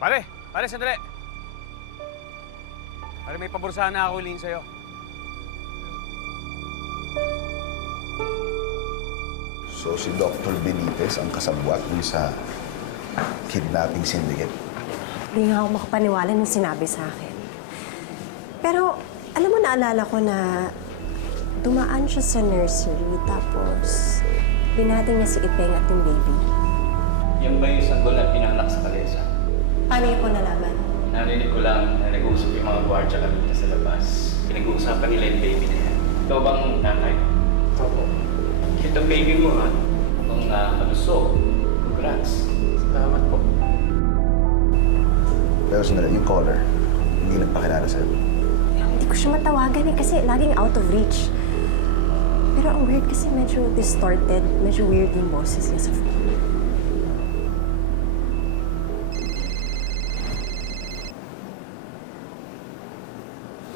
Pare, sandali. Pare, may paborsahan na ako hilingin sa'yo. So si Dr. Benitez ang kasabwat niyo sa kidnapping syndicate? Hindi nga ako makapaniwala nung sinabi sa akin. Pero, alam mo, naalala ko na dumaan siya sa nursery, tapos binating niya si Ipeng at yung baby. Yan ba yung sanggol na pinanganak sa kalesa? Paano niyo po nalaman? Narinig ko lang na nag-uusap yung mga gwardiya kanina sa labas. Pinag-uusapan nila yung baby na yan. Ikaw bang nanay? Opo. Itong baby mo ha, mukhang malusog. Congrats. Salamat po. Pero sandali, yung caller, hindi nagpakilala sa'yo. Hindi ko siya matawagan kasi laging out of reach. Pero ang weird kasi medyo distorted, medyo weird yung boses niya sa phone.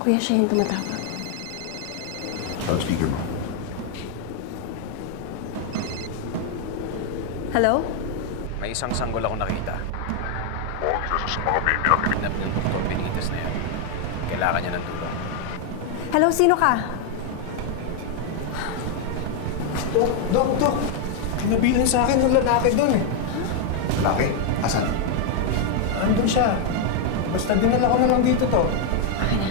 Kuya, siya yung tumatawag. Loudspeaker mo. Hello? May isang sanggol ako nakita. Isa sa mga baby na Kidnap ng Dr. Benitez na yan. Kailangan niya ng tulong. Hello, sino ka? Dok. Kinabilin sa akin yung lalaki doon eh. Lalaki? Asan? Andun siya. Basta dinala ko na lang dito to. Akin na.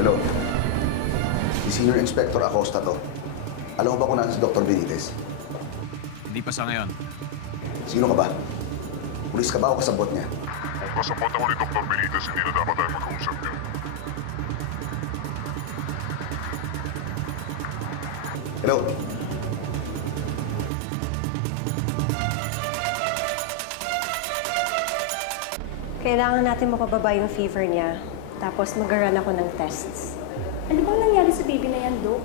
Hello? Si Senior Inspector Acosta to. Alam mo ba kung nasa si Dr. Benitez? Hindi pa sa ngayon. Sino ka ba? Pulis ka ba o kasabot niya? Kung kasabot ako ni Dr. Benitez, hindi na dapat tayo mag-uusap niya. Hello? Kailangan natin mapababa yung fever niya. Tapos mag-run ako ng tests. Ano bang nangyari sa baby na yan, Dok?